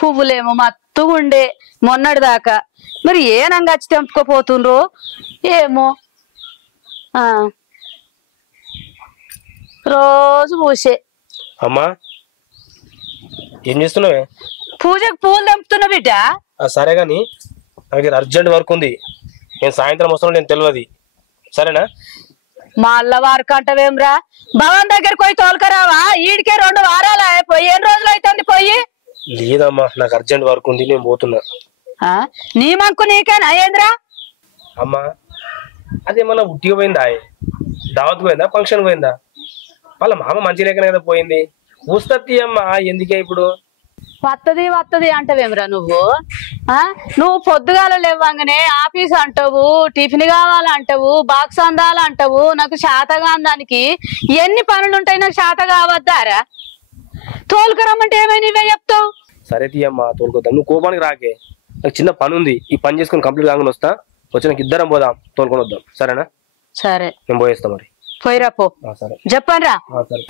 పువ్వులేమో మత్తుగా ఉండే మొన్నటి దాకా. మరి ఏనంగా వచ్చి తెంపుకోపోతుండ్రో ఏమో. రోజు పూసే. అమ్మా ఏం చేస్తున్నావే? పూజకు పూలు తెంపుతున్నా బిడ్డ. సరే గాని నాకు అర్జెంట్ వర్క్ ఉంది, నేను సాయంత్రం వస్తున్నా, నేను తెలియదు. సరేనా? మళ్ళా వారికి అంటవేమ్రా? భవన్ దగ్గరికి పోయి తోలుకరావా? ఈడికే 2 వారాలు పోయి ఎన్ని రోజులు అవుతుంది పోయి? లేదమ్మా, నాకు అర్జెంట్ వర్క్ ఉంది, నేను పోతున్నా. నీ మంకు నీకేనా ఏంద్రా? అమ్మా అదేమన్నా ఉట్టిగా పోయిందా? దావత్ పోయిందా? ఫంక్షన్ పోయిందా? వాళ్ళ మామ మంచి లేకనే కదా పోయింది. వస్తీ అమ్మా, ఎందుకే ఇప్పుడు? వత్తది వత్తది అంటవేమ్రా నువ్వు? నువ్వు పొద్దుగాల లేవ్వంగానే ఆఫీస్ అంటావు, టిఫిన్ కావాలంటావు, బాక్స్ అందాలంటావు. నాకు శాత కాని దానికి ఎన్ని పనులుంటాయి, నాకు శాత కావద్దారా? తోలుకురమ్మంటే ఏమైనా ఇవే చెప్తావు? సరే తీయమ్మా, తోలుకొద్దాం. నువ్వు కోపానికి రాకే, నాకు చిన్న పని ఉంది, ఈ పని చేసుకుని కంప్లీట్ కాగానే వస్తా. వచ్చినాక ఇద్దరం పోదాం, తోలుకొని వద్దాం. సరేనా? సరే, నేను పోయేస్తా మరి. పోయిరా పో. సరే చెప్పండి రా. సరే.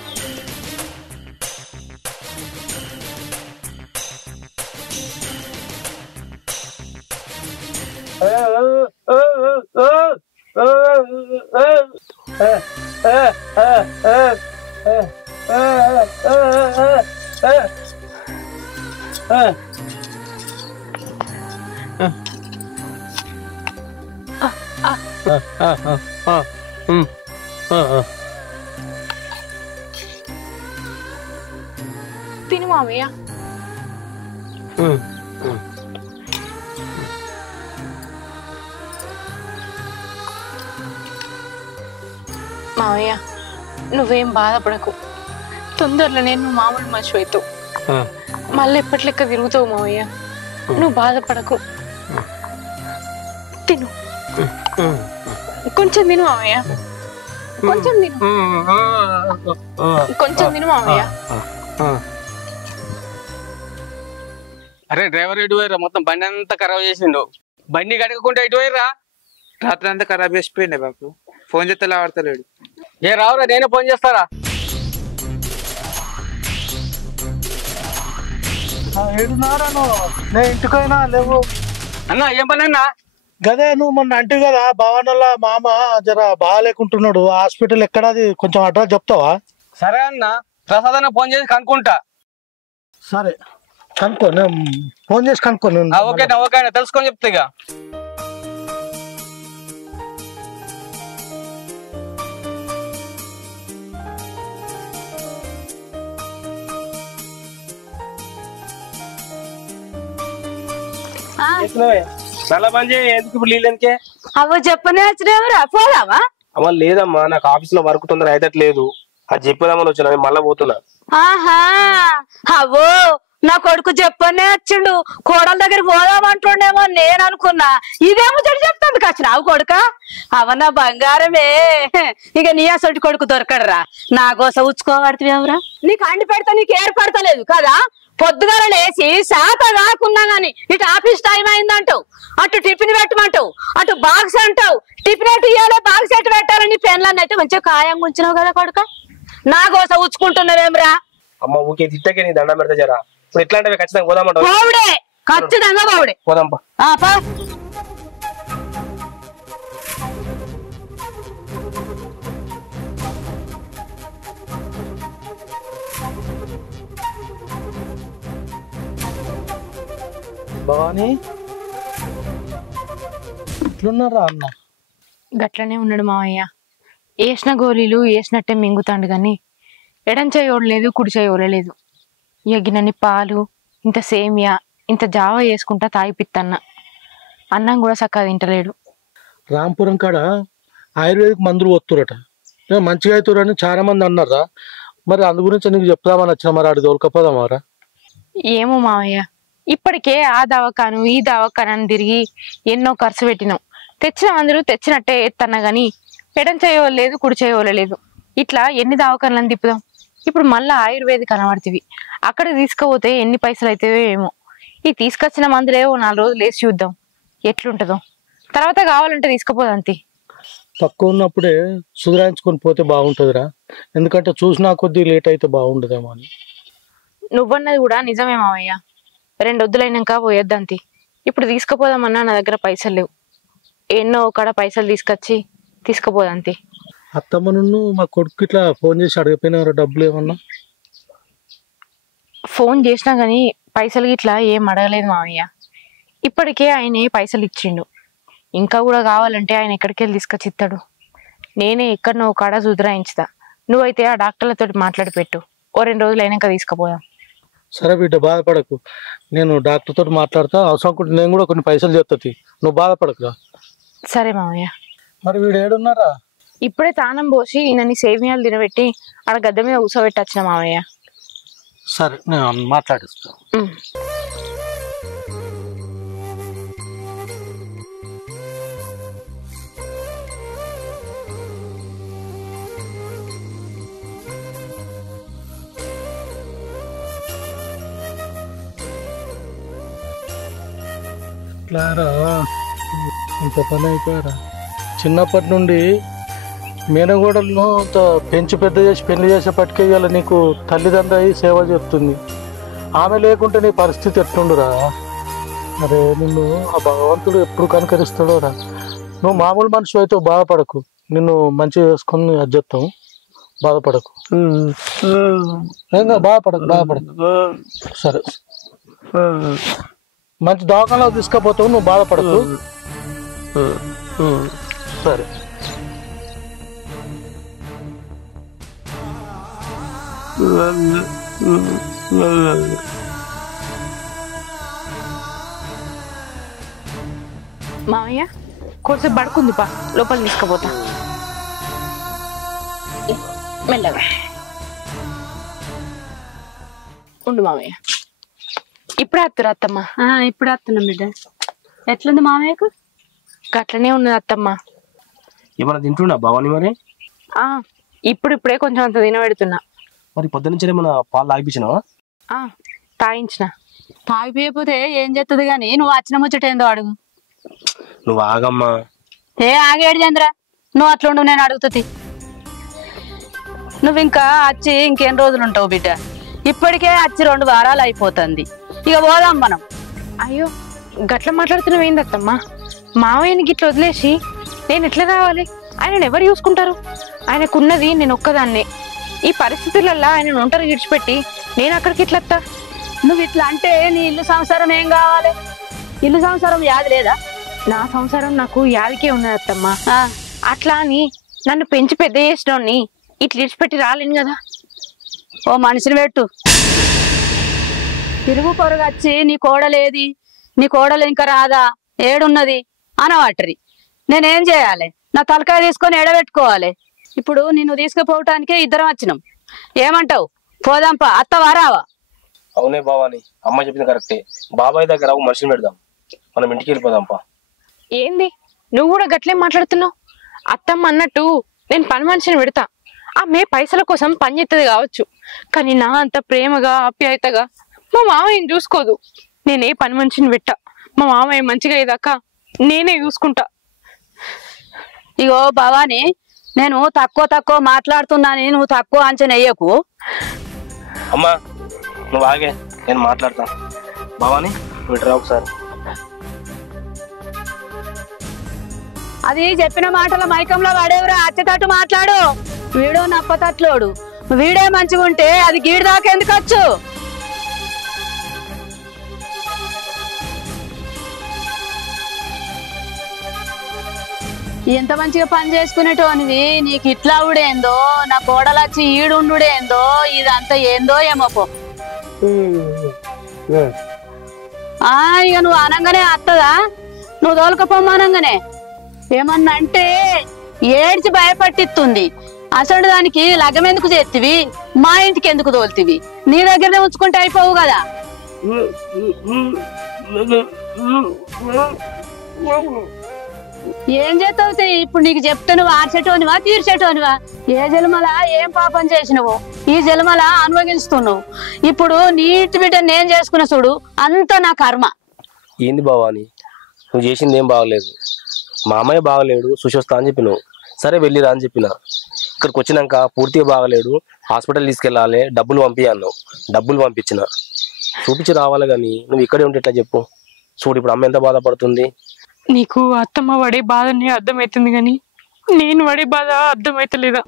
తిను మామయ్య. మామయ్య నువ్వేం బాధపడకు, తొందరలో నేను మామూలు మనిషి అవుతావు, మళ్ళీ ఎప్పటి లెక్క తిరుగుతావు మామయ్య. నువ్వు బాధపడకు, తిను, కొంచెం తిను మామయ్య, కొంచెం తిను, కొంచెం తిను మామయ్య. అరే డ్రైవర్ ఎటు పోయిరా? మొత్తం బండి అంతా ఖరాబ్ చేసిండు. బండి కడగకుండా ఎటు పోయిరా? రాత్రి అంతా ఖరాబ్ చేసిపోయిండే బాబు, ఫోన్ చేస్తే ఆడతలేడు. ఏ రావురా, నేనే ఫోన్ చేస్తారా? ఏడున్నారాను? నేను ఇంటికైనా లేవు అన్నా. ఏం పని అన్నా? గదే నువ్వు మొన్న అంటే కదా భవనల్లా మామ జర బాగాలేకుంటున్నాడు, హాస్పిటల్ ఎక్కడది కొంచెం అడ్రస్ చెప్తావా? సరే అన్న, ప్రసాద్ అన్న ఫోన్ చేసి కనుక్కుంటా. సరే కనుక్కో, నేను ఫోన్ చేసి కనుక్కో. ఓకేనా? ఓకే అన్న, తెలుసుకొని చెప్తా. ఇక నల్ల పని ఎందుకు ఇప్పుడు నీళ్ళకే? అవ్వ చెప్పనే వచ్చినవరా? పోదావా? అమ్మ లేదమ్మా, నాకు ఆఫీస్ లో వర్క్ తొందర అయితట్లేదు, అది చెప్పేదామని వచ్చిన, మళ్ళా పోతున్నా. ఆహా, అవో నా కొడుకు చెప్పనే వచ్చిండు, కోడల దగ్గర పోదామంటుండేమో నేను అనుకున్నా. ఇదేమో చెడు చెప్తాంది కచ్చినావు కొడుక. అవన్నా బంగారమే. ఇక నీ అసలు కొడుకు దొరకడరా, నా గోస ఉచ్చుకోబడుతుంది ఎవరా? నీకు అండి పెడతా, నీకు ఏర్పడతలేదు కదా. పొద్దుగాల లేచి శాత కాకున్నా గాని ఇటు ఆఫీస్ టైం అయిందంటావు, అటు టిఫిన్ పెట్టమంటావు, అటు బాక్స్ అంటావు. టిఫిన్ ఎటు ఇవ్వాలి, బాక్స్ ఎటు పెట్టాలని పెన్లన్నీ అయితే మంచిగా ఖాయంగా ఉంచినావు కదా కొడుక. నా గోస ఉచ్చుకుంటున్నావేమ్రా? అమ్మ ఊకే తిట్టకే, నీ దండం పెడతా జరా. ఇప్పుడు ఎట్లా అంటే ఖచ్చితంగా పోదామంటావు? బావుడే, ఖచ్చితంగా బావుడే. పోదాంపా. భవానీ ఎట్లున్నారా అన్న? గట్లనే ఉన్నాడు మావయ్య. వేసిన గోళీలు వేసినట్టే మింగుతాండు గాని ఎడం చేయలేదు, కుడి చేయలేదు. ఎగినన్ని పాలు, ఇంత సేమియా, ఇంత జావ వేసుకుంటా తాగిపిత్తన్న. అన్నం కూడా చక్కగా తింటలేడు. రాంపురం కాడ ఆయుర్వేదిక్ మందులు వస్తురట, మంచిగా అవుతారని చాలా మంది అన్నారా. మరి అందు గురించి నీకు చెప్తామని వచ్చిన, మరి ఆడి దొరకపోదామారా? ఏమో మావయ్య, ఇప్పటికే ఆ దవాఖాను ఈ దవాఖాను అని తిరిగి ఎన్నో ఖర్చు పెట్టినాం. తెచ్చిన మందులు తెచ్చినట్టే ఎత్తన్నా గాని ఎడం చేయలేదు, కుడి చేయలేదు. ఇట్లా ఎన్ని దవాఖానులను తిప్పుదాం. ఇప్పుడు మళ్ళా ఆయుర్వేదిక్ కనబడుతుంది, అక్కడ తీసుకుపోతే ఎన్ని పైసలు అవుతాయో ఏమో. ఈ తీసుకొచ్చిన మందులే 4 రోజులు వేసి చూద్దాం ఎట్లుంటదో, తర్వాత కావాలంటే తీసుకుపోదంతే. తక్కువ ఉన్నప్పుడే సుధరాయించుకొని పోతే బాగుంటుందిరా, ఎందుకంటే చూసినా కొద్దీ లేట్ అయితే బాగుండదేమో అని. నువ్వన్నది కూడా నిజమే మావయ్య. 2 వద్దులైనాక పోయొద్దంతి. ఇప్పుడు తీసుకుపోదామన్నా నా దగ్గర పైసలు లేవు. ఎన్నో ఒకడ పైసలు తీసుకుపోదంతి. అత్తమ్మ నుండి మా కొడుకు ఇట్లా ఫోన్ చేసి అడగపోయినారు డబ్బులు ఏమన్నా? ఫోన్ చేసినా గానీ పైసలు ఇట్లా ఏం అడగలేదు మామయ్య. ఇప్పటికే ఆయన పైసలు ఇచ్చిండు. ఇంకా కూడా కావాలంటే ఆయన ఎక్కడికి వెళ్ళి తీసుకొచ్చి ఇస్తాడు. నేనే ఎక్కడనో కాడ సుధరాయించుతా. నువ్వైతే ఆ డాక్టర్లతో మాట్లాడి పెట్టు. ఓ 2 రోజులు అయినాక తీసుకుపోదాం. సరే బిడ్డ, బాధపడకు. నేను డాక్టర్ తోటి మాట్లాడతా. అవసరం కూడా నేను కూడా కొన్ని పైసలు చెప్తాది. నువ్వు బాధపడకురా. సరే మామయ్య. మరి వీడు ఏడున్నారా? ఇప్పుడే తానం పోసి నన్ను సేమియాలు తినబెట్టి ఆడ గద్దె మీద కూసోబెట్టి వచ్చిన మామయ్య. సరే నేను మాట్లాడిస్తా. క్లారా, ఇంత పని అయిపోయారా? చిన్నప్పటి నుండి మేనగోడలను పెంచి పెద్ద చేసి పెళ్లి చేసేపటికే ఇవాళ నీకు తల్లిదండ్రి అయి సేవ చేస్తుంది. ఆమె లేకుంటే నీ పరిస్థితి ఎట్లుండురా? అరే నిన్ను ఆ భగవంతుడు ఎప్పుడు కనుకరిస్తాడో రా. నువ్వు మామూలు మనిషి అయితే బాధపడకు. నిన్ను మంచిగా చేసుకుని అజ్జెత్తాము. బాధపడకు. బాధపడకు. సరే, మంచి దవాఖానలో తీసుకుపోతావు. నువ్వు బాధపడకు. సరే. మామయ్య కొంచెం పడుకుంది పా, లోపల తీసుకుపోతా. మెల్లగా ఉండు మామయ్య. ఇప్పుడే వస్తురా అత్తమ్మ? ఇప్పుడు వస్తున్నాం బిడ్డ. ఎట్లుంది మామయ్యకు? గట్లనే ఉన్నది అత్తమ్మ. ఏమన్నా తింటున్నా భవాని? మరి ఇప్పుడే కొంచెం అంత తినబెడుతున్నా. మరి పొద్దున్నుంచి ఏమన్నా పాలు తాగిపించినావా? తాగించిన. తాగిపోతే ఏం చేస్తుంది గాని నువ్వు వచ్చిన ముచ్చట ఏందో అడుగు. నువ్వు ఆగమ్మా. ఆగేడు చంద్ర, నువ్వు అట్లుండు, నేను అడుగుతుంది. నువ్వు ఇంకా వచ్చి ఇంకేం రోజులు ఉంటావు బిడ్డ? ఇప్పటికే వచ్చి 2 వారాలు అయిపోతుంది. ఇక పోదాం మనం. అయ్యో గట్ల మాట్లాడుతున్నావు ఏంది అత్తమ్మ? మావయ్యని గిట్ల వదిలేసి నేను ఎట్లా రావాలి? ఆయనను ఎవరు చూసుకుంటారు? ఆయనకున్నది నేను ఒక్కదాన్నే. ఈ పరిస్థితులలో ఆయనను ఒంటరి విడిచిపెట్టి నేను అక్కడికి ఇట్లా వస్తా? నువ్వు ఇట్లా అంటే నీ ఇల్లు సంసారం ఏం కావాలి? ఇల్లు సంసారం యాది లేదా? నా సంసారం నాకు యాదికే ఉన్నది అత్తమ్మ. అట్లా అని నన్ను పెంచి పెద్ద చేసినోడిని ఇట్లా విడిచిపెట్టి రాలేను కదా. ఓ మనిషిని పెట్టు. తిరుగు పొరుగు వచ్చి నీ కోడలేది, నీ కోడలు ఇంకా రాదా, ఏడున్నది అనవాటరి. నేనేం చేయాలి? నా తలకాయ తీసుకొని ఎడబెట్టుకోవాలి. ఇప్పుడు నిన్ను తీసుకుపోవటానికే ఇద్దరం వచ్చినాం. ఏమంటావు? పోదాంపా. అత్తవా రావా? అవునే భవాని, అమ్మ చెప్పింది కరెక్టే. బాబాయ్ దగ్గర మనిషిని పెడదాం, మనం ఇంటికి వెళ్ళిపోదాంపా. ఏంది నువ్వు కూడా గట్లే మాట్లాడుతున్నావు? అత్తమ్మ అన్నట్టు నేను పని మనిషిని పెడతా. ఆమె పైసల కోసం పని చేస్తుంది కావచ్చు, కానీ నా అంత ప్రేమగా ఆప్యాయతగా మా మామయ్యని చూసుకోదు. నేనే పని మనిషిని పెట్టా. మా మామయ్య మంచిగా అయ్యేదాకా నేనే చూసుకుంటా. ఇగో భవాని, నేను తక్కువ మాట్లాడుతున్నాని నువ్వు తక్కువ అంచనా వేయకు. అమ్మా నువ్వు ఆగే, నేను మాట్లాడతా. భవాని విడరా ఒకసారి. అది చెప్పిన మాటల మైకంలో వాడేవరా అచ్చతట్టు మాట్లాడు. వీడు నప్పతట్లోడు. వీడే మంచిగా ఉంటే అది గీడి దాకా ఎందుకు వచ్చు? ఎంత మంచిగా పని చేసుకునేటోనివి, నీకు ఇట్లా ఉడేందో, నా కోడలచ్చి ఈడుండుడేందో, ఇదంతా ఏందో ఏమో పో. ఇక నువ్వు అనంగానే అత్తదా? నువ్వు తోలుకపోమ్మనంగానే ఏమన్నా అంటే ఏడ్చి భయపట్టిస్తుంది. అసలు దానికి లగ్గం ఎందుకు చేతివి? మా ఇంటికి ఎందుకు తోలుతివి? నీ దగ్గరనే ఉంచుకుంటే అయిపోవు కదా. ఏం చేస్తావు? ఇప్పుడు నీకు చెప్తే నువ్వు ఆర్చేటోనివా తీర్చేటోనివా? ఏ జన్మలా ఏం పాపం చేసినవు, ఈ జన్మలా అనుభవిస్తున్నావు. ఇప్పుడు నీటి బిడ్డ నేను చేసుకున్న చూడు, అంత నా కర్మ. ఏంది భవాని, నువ్వు చేసింది ఏం బాగలేదు. మా అమ్మాయి బాగలేడు, సుశోస్తా అని చెప్పినావు. సరే వెళ్ళిరా అని చెప్పిన. ఇక్కడికి వచ్చినాక పూర్తిగా బాగలేడు, హాస్పిటల్ తీసుకెళ్ళాలి, డబ్బులు పంపి అన్నావు. డబ్బులు పంపించిన. చూపించి రావాలి కానీ నువ్వు ఇక్కడే ఉంటే ఎట్లా చెప్పు. చూడు ఇప్పుడు అమ్మ ఎంత బాధపడుతుంది. నీకు అత్తమ్మ పడే బాధని అర్థమవుతుంది కానీ నేను పడే బాధ అర్థమవుతలేదా?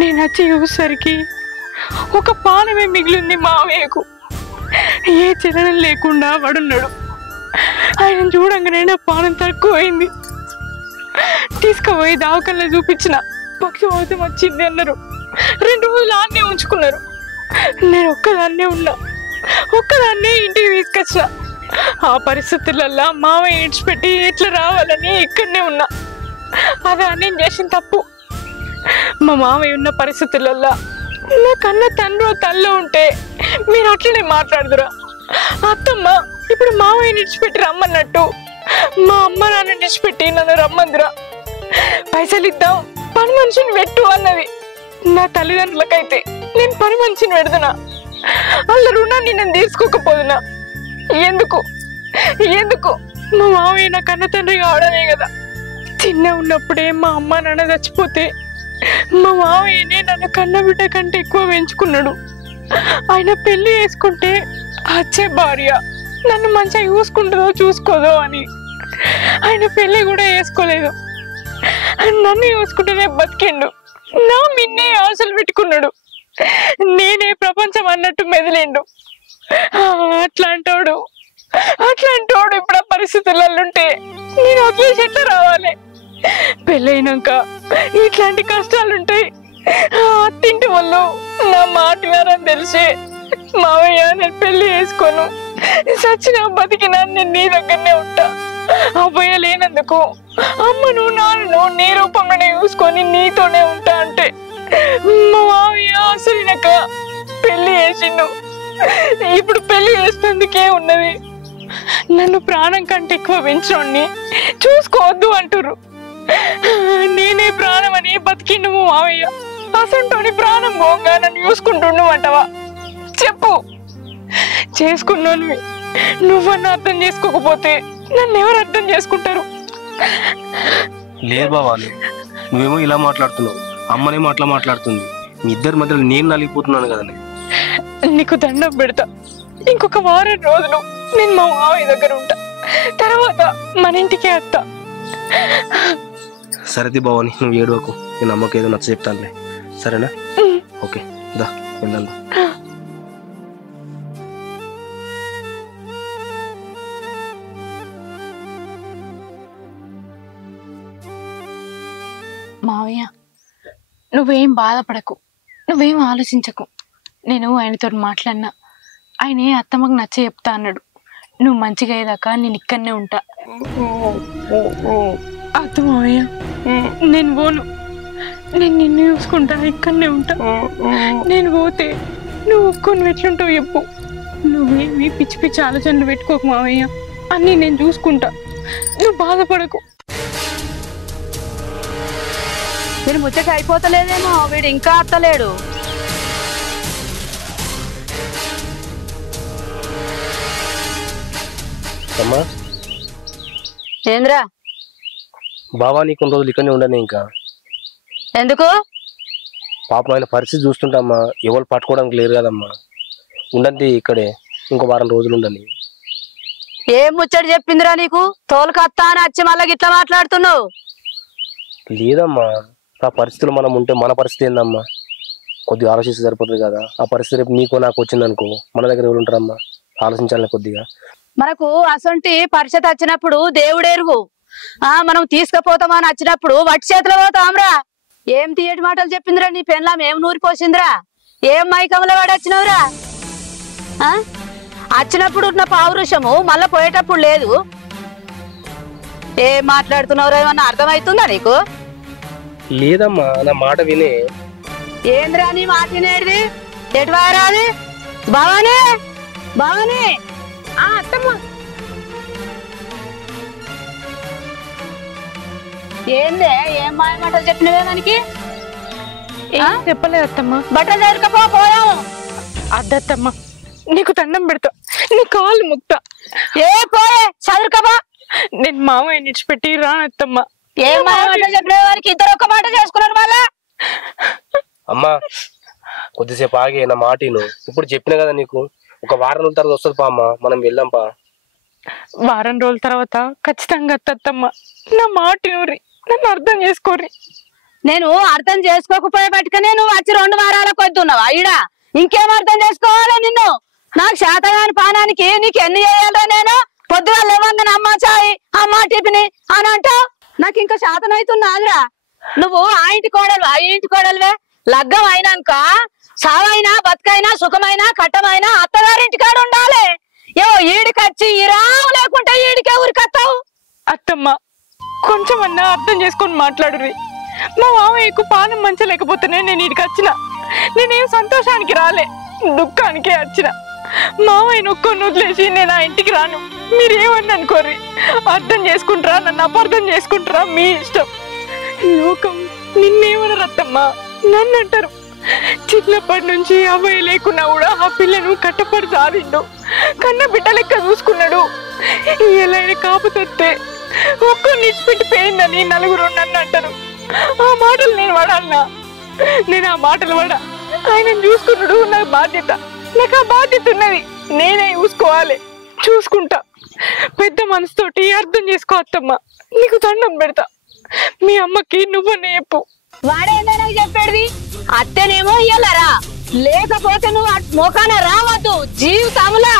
నేను వచ్చి చూసేసరికి ఒక పానమే మిగిలింది మావయ్యకు. ఏ చలనం లేకుండా వాడున్నాడు. ఆయన చూడంగానే నా పానం తక్కువైంది. తీసుకుపోయి దావకల్లా చూపించిన పక్షవాతం వచ్చింది అన్నారు. 2 రోజులు ఆన్నే ఉంచుకున్నారు. నేను ఒక్కదాన్నే ఉన్నా, ఒక్కదాన్నే ఇంటికి తీసుకొచ్చిన. ఆ పరిస్థితులల్లో మావయ్య ఏడ్చిపెట్టి ఎట్లా రావాలని ఇక్కడనే ఉన్నా. అదా నేను చేసిన తప్పు. మా మావయ్య ఉన్న పరిస్థితులల్లో నా కన్న తండ్రి తల్లో ఉంటే మీరు అట్లనే మాట్లాడుదురా? అత్తమ్మ ఇప్పుడు మావయ్య నిడిచిపెట్టి రమ్మన్నట్టు మా అమ్మ నాన్న నిడిచిపెట్టి నన్ను రమ్మందురా. పైసలు ఇద్దాం, పని మనిషిని పెట్టు అన్నది. నా తల్లిదండ్రులకైతే నేను పని మనిషిని పెడుతున్నా. వాళ్ళ రుణాన్ని నేను తీసుకోకపోదునా? ఎందుకు ఎందుకు? మా మావయ్య నా కన్న తండ్రి కావడమే కదా. చిన్న ఉన్నప్పుడే మా అమ్మ నాన్న చచ్చిపోతే మా మావయ్యనే నన్ను కన్న బిడ్డ కంటే ఎక్కువ పెంచుకున్నాడు. ఆయన పెళ్లి చేసుకుంటే వచ్చే భార్య నన్ను మంచిగా చూసుకుంటుందో చూసుకోదో అని ఆయన పెళ్లి కూడా చేసుకోలేదు. నన్ను చూసుకుంటేనే బతికిండు. నా మిన్నే ఆశలు పెట్టుకున్నాడు. నేనే ప్రపంచం అన్నట్టు మెదిలిండు. అట్లాంటోడు ఇప్పుడు ఆ పరిస్థితులలో ఉంటే నేను వదిలేసి ఎట్లా రావాలి? పెళ్ళైనాక ఇట్లాంటి కష్టాలుంటాయి. అత్తింటి వాళ్ళు నా మాట వినారని తెలిసి మావయ్య నేను పెళ్లి చేసుకోను, సచిన బతికినా నేను నీ దగ్గరనే ఉంటా. అబ్బాయి లేనందుకు అమ్మను నాన్నను నీ రూపంలోనే చూసుకొని నీతోనే ఉంటా అంటే మా మావయ్య అసలునక పెళ్లి చేసిండు. ఇప్పుడు పెళ్లి చేసినందుకే ఉన్నది. నన్ను ప్రాణం కంటే ఎక్కువ పెంచోడిని చూసుకోవద్దు అంటుర్రు. నేనే ప్రాణం అని బతికిండు మావయ్య. అసంటోని ప్రాణం పోగా నన్ను చూసుకుంటుండు అంటవా? చెప్పు. చేసుకున్నాను. నువ్వన్నా అర్థం చేసుకోకపోతే నన్ను ఎవరు అర్థం చేసుకుంటారు? లేదు బావా, నువ్వేమో ఇలా మాట్లాడుతున్నావు, అమ్మనేమో అట్లా మాట్లాడుతుంది. మీ ఇద్దరి మధ్యలో నేను నలిగిపోతున్నాను కదా. నీకు దండం పెడతా. ఇంకొక 1 వారం రోజులు నేను మా మావయ్య దగ్గర ఉంటా. తర్వాత మన ఇంటికే వస్తా. సరేది బావని, నువ్వు ఏడవకు. నేను అమ్మకి ఏదో నచ్చ చెప్తానులే, సరేనా? ఓకే దా వెళ్దాం. మావయ్య నువ్వేం బాధపడకు, నువ్వేం ఆలోచించకు. నేను ఆయనతో మాట్లాడినా. ఆయనే అత్తమ్మకు నచ్చ చెప్తా అన్నాడు. నువ్వు మంచిగా అయ్యేదాకా నేను ఇక్కడనే ఉంటా. అత్త మావయ్య నేను పోను. నేను నిన్ను చూసుకుంటా, ఇక్కడనే ఉంటా. నేను పోతే నువ్వు ఒక్కొని ఎట్లుంటావు చెప్పు. నువ్వేమి పిచ్చి పిచ్చి ఆలోచనలు పెట్టుకోకు మావయ్య. అన్నీ నేను చూసుకుంటా, నువ్వు బాధపడకు. వీడు ముచ్చట అయిపోతలేదేమో, వీడు ఇంకా అత్తలేడు. అమ్మా ఏంద్రా బావా, నీ కొన్ని రోజులు ఇక్కడనే ఉండని. ఇంకా ఎందుకు? పాపం ఆయన పరిస్థితి చూస్తుంటమ్మా, ఎవరు పట్టుకోవడానికి లేరు కదమ్మా. ఉండండి ఇక్కడే, ఇంకో 1 వారం రోజులు ఉండని. ఏం ముచ్చట చెప్పిందిరా నీకు? తోలుకత్తా అని వచ్చి మళ్ళీ ఇట్లా మాట్లాడుతున్నావు? లేదమ్మా, ఆ పరిస్థితులు మనం ఉంటే మన పరిస్థితి ఏందమ్మా? కొద్దిగా ఆలోచిస్తే సరిపోతుంది కదా. ఆ పరిస్థితి రేపు నీకో నాకు వచ్చిందనుకో, మన దగ్గర ఎవరు ఉంటారమ్మా? ఆలోచించాలి కొద్దిగా. మనకు అసొంటి పరిస్థితి వచ్చినప్పుడు దేవుడెరుగు. మనం తీసుకుపోతామని వచ్చినప్పుడు వట్టి చేతిలో పోతాంరా. ఏం తీయటి మాటలు చెప్పిందిరా నీ పెన్లాం? ఏం నూరిపోసిందిరా? ఏం మైకంలో వాడు వచ్చినవురా? వచ్చినప్పుడు ఉన్న పౌరుషము మళ్ళా పోయేటప్పుడు లేదు. ఏం మాట్లాడుతున్నావురా? ఏమన్నా అర్థమవుతుందా నీకు? లేదమ్మా, నా మాట వినే. ఏంద్రా నీ మాట వినేది? ఎటు వారాది? బావానే బావానే అత్తమ్మ ఏందే? ఏం మాయ మాటలు చెప్పినవే మనకి? చెప్పలేదు అత్తమ్మ. బట్టలు ఎరుకపోయాము. అద్దత్తమ్మ నీకు దండం పెడతా, నీ కాళ్ళు ముక్తా. ఏ పోయే చదువుకబా. నేను మామయ్య నిడిచిపెట్టి రానత్తమ్మ. ఏం మాయ మాటలు చెప్పిన వారికి ఇద్దరు ఒక్క మాట చేసుకున్నారు మళ్ళా. అమ్మా కొద్దిసేపు ఆగే, నా మాటను ఇప్పుడు చెప్పిన కదా నీకు. ఒక వారం రోజుల తర్వాత వస్తుంది పా అమ్మ, మనం వెళ్దాం పా. వారం రోజుల తర్వాత ఖచ్చితంగా అత్తమ్మ. నా మాట నూరి నన్ను అర్థం చేసుకోరి. నేను అర్థం చేసుకోకపోయే పట్టుకనే నువ్వు వచ్చి 2 వారాలకు వద్దున్నావా ఈడా? ఇంకేం అర్థం చేసుకోవాలి నిన్ను? నాకు శాతగాని పానానికి నీకు ఎన్ని చేయాలో నేను పొద్దుగా లేవంగా అమ్మ చాయ్ అమ్మ టిఫిని అని అంటావు. నాకు ఇంకా శాతం అవుతున్నాదిరా. నువ్వు ఆ ఇంటి కోడలువే. లగ్గం అయినాక సావైనా బతుకైనా సుఖమైనా కట్టమైనా అత్తగారింటి కాడ ఉండాలి. ఏవో ఈడికొచ్చి ఈరావు లేకుంటే ఈడికే ఊరికొస్తావు. అత్తమ్మ కొంచెమన్నా అర్థం చేసుకొని మాట్లాడురి. మా మామయ్యకు పానం మంచి లేకపోతేనే నేను ఇక్కడికి వచ్చిన. నేనేం సంతోషానికి రాలే, దుఃఖానికే వచ్చిన. మామయ్యను ఒక్కొని వదిలేసి నేను ఆ ఇంటికి రాను. మీరేమని అనుకోర్రి. అర్థం చేసుకుంటారా, నన్ను అపార్థం చేసుకుంటారా మీ ఇష్టం. లోకం నిన్నేమనరు అత్తమ్మ, నన్ను అంటారు. చిన్నప్పటి నుంచి అబ్బాయి లేకున్నా కూడా ఆ పిల్లను కట్టపడి సాధిండు. కన్న బిడ్డ లెక్క చూసుకున్నాడు. ఎలా కాపుతొస్తే ఒక్కరు నిడిచిపెట్టి పోయిందని నలుగురు నన్ను అంటారు. ఆ మాటలు నేను పడాలన్నా? నేను ఆ మాటలు పడా. ఆయన చూసుకున్నాడు, నాకు బాధ్యత. నాకు ఆ బాధ్యత ఉన్నది, నేనే చూసుకోవాలి. చూసుకుంటా. పెద్ద మనసుతోటి అర్థం చేసుకో అత్తమ్మ. నీకు దండం పెడతా. మీ అమ్మకి నువ్వనే చెప్పు. వాడేందో నాకు చెప్పేది. అత్తనేమో ఇయ్యాలరా, లేకపోతే నువ్వు మోకాన రావద్దు. జీవితంలా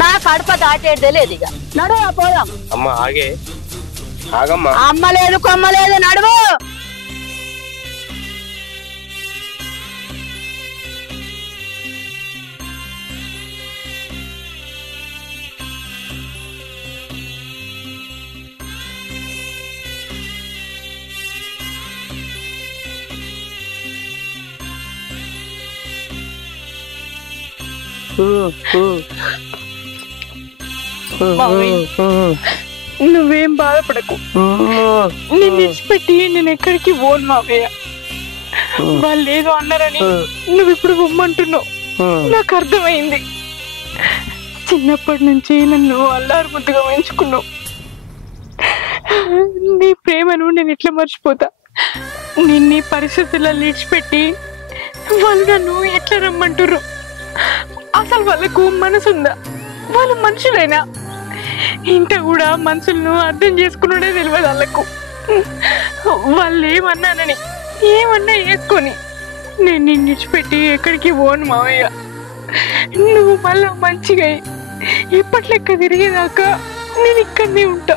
నా కడప దాటేది లేదు. ఇక నడువా పోదాం. అమ్మ ఆగమ్మా. అమ్మ లేదు కొమ్మ లేదు, నడువు. నువ్వేం బాధపడకు. నేను విడిచిపెట్టి నేను ఎక్కడికి పోను మావయ్య. వాళ్ళు ఏదో అన్నారని నువ్వు ఇప్పుడు బొమ్మంటున్నావు. నాకు అర్థమైంది. చిన్నప్పటి నుంచి నన్ను అల్లారు ముద్దుగా పెంచుకున్నావు. నీ ప్రేమను నేను ఎట్లా మర్చిపోతా? నిన్ను పరిస్థితుల్లో విడిచిపెట్టి వాళ్ళు నన్ను ఎట్లా రమ్మంటుర్రు? అసలు వాళ్ళకు మనసుందా? వాళ్ళు మనుషులైనా? ఇంత కూడా మనుషులను అర్థం చేసుకున్నాడే తెలియదు వాళ్ళకు. వాళ్ళు ఏమన్నానని ఏమన్నా వేసుకొని నేను నిన్ను విడిచిపెట్టి ఎక్కడికి పోను మావయ్య. నువ్వు మళ్ళా మంచిగా ఎప్పట్లెక్క తిరిగేదాకా నేను ఇక్కడనే ఉంటా.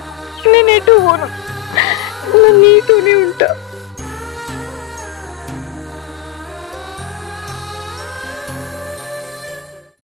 నేను ఎటు పోను, నీతోనే ఉంటా.